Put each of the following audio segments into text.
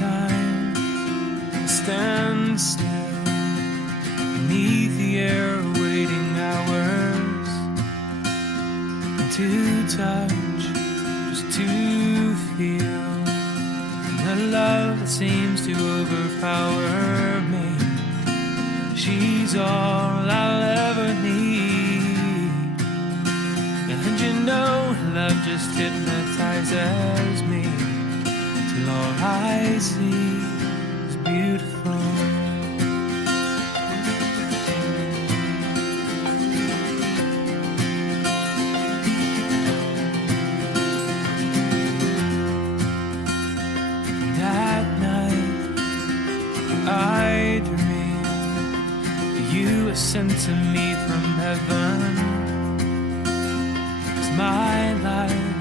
time stands still beneath the air, waiting hours to touch, just to feel the love that seems to overpower me. She's all I'll ever need, and you know love just hypnotizes me till all I see is beautiful. That night I dreamed you were sent to me from heaven. 'Cause my life,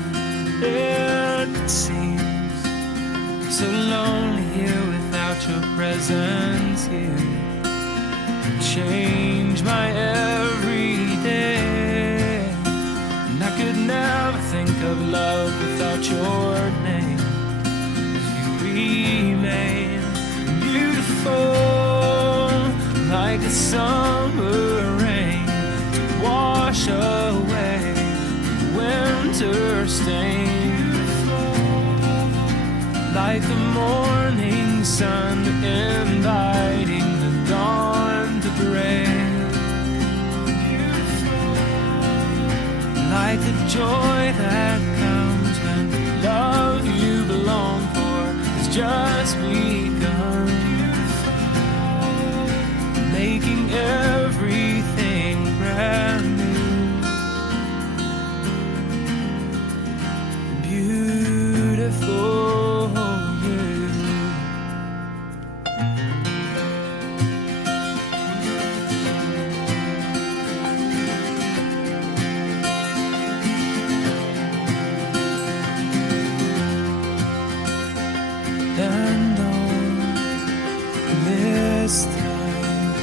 it seems so lonely here without your presence here. You change my everyday, and I could never think of love without your name. 'Cause you remain beautiful like the summer rain to wash away winter stain, like the morning sun inviting the dawn to break, like the joy that comes when love you belong for has just begun, making everything brand new. Beautiful you. And on this time,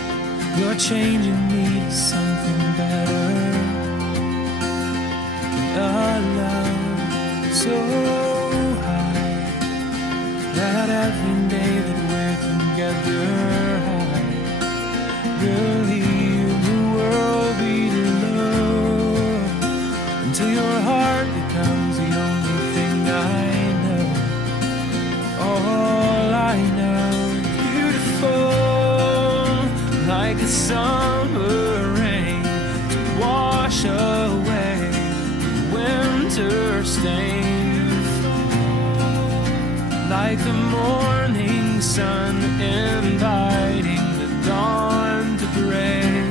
you're changing me to something better. A love so high that every day that we're together, I will leave the world below until your heart becomes the only thing I know. All I know, beautiful like the summer rain to wash away winter stain, like the morning sun inviting the dawn to break,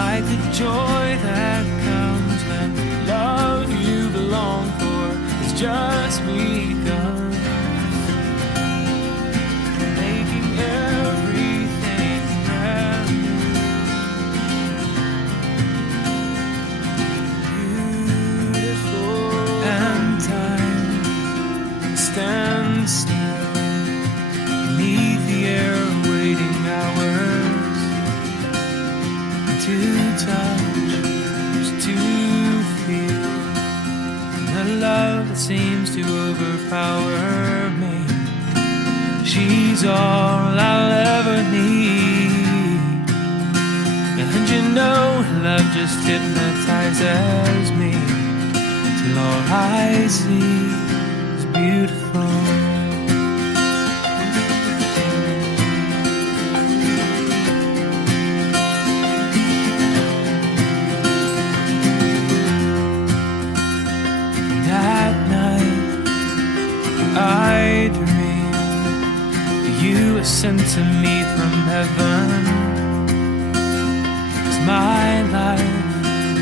like the joy that comes when love you belong for has just begun, making everything brand new. And time stands still beneath the air, waiting hours to touch, just to feel the love that seems to overpower me. She's all I'll ever need, and you know love just hypnotizes me till all I see is beautiful. That night I dreamed you were sent to me from heaven. 'Cause my life,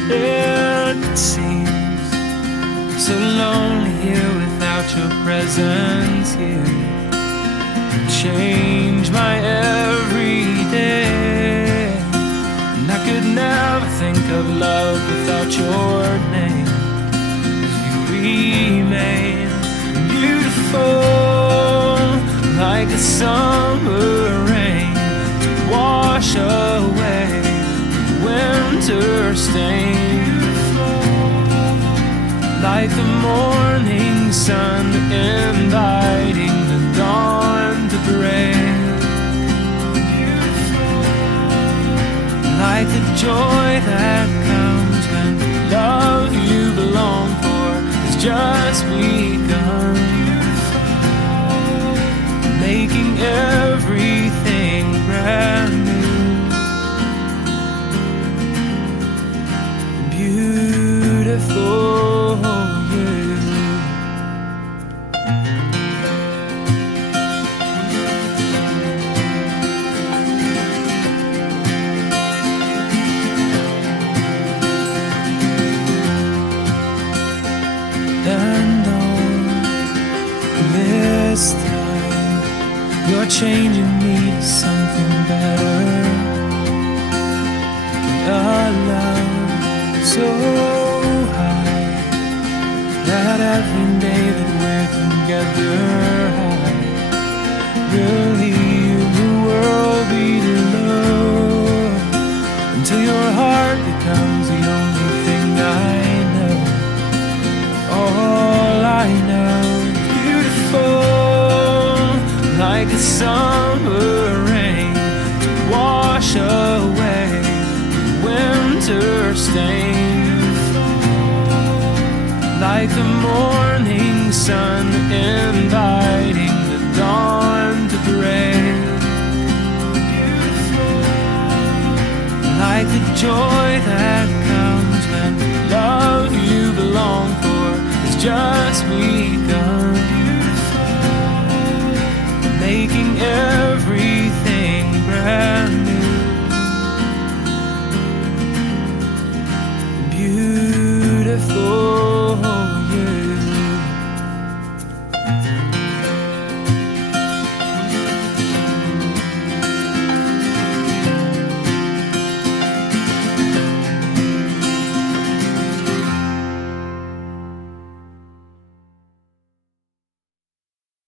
it seems so lonely here without your presence here. You change my everyday, and I could never think of love without your name. 'Cause you remain beautiful like the summer rain to wash away winter stain, like the morning sun, inviting the dawn to break. Like the joy that comes when the love you belong for has just begun, making everything brand new. Beautiful you. And on this time, you're changing me to something better. A love so high that every day that we're together, I will leave the world below until your heart becomes the only thing I know. All I know, beautiful, like the summer rain to wash away the winter stain. Like the morning sun, inviting the dawn to break. Like the joy that comes when the love you belong for has just begun, making everything brand new. Beautiful.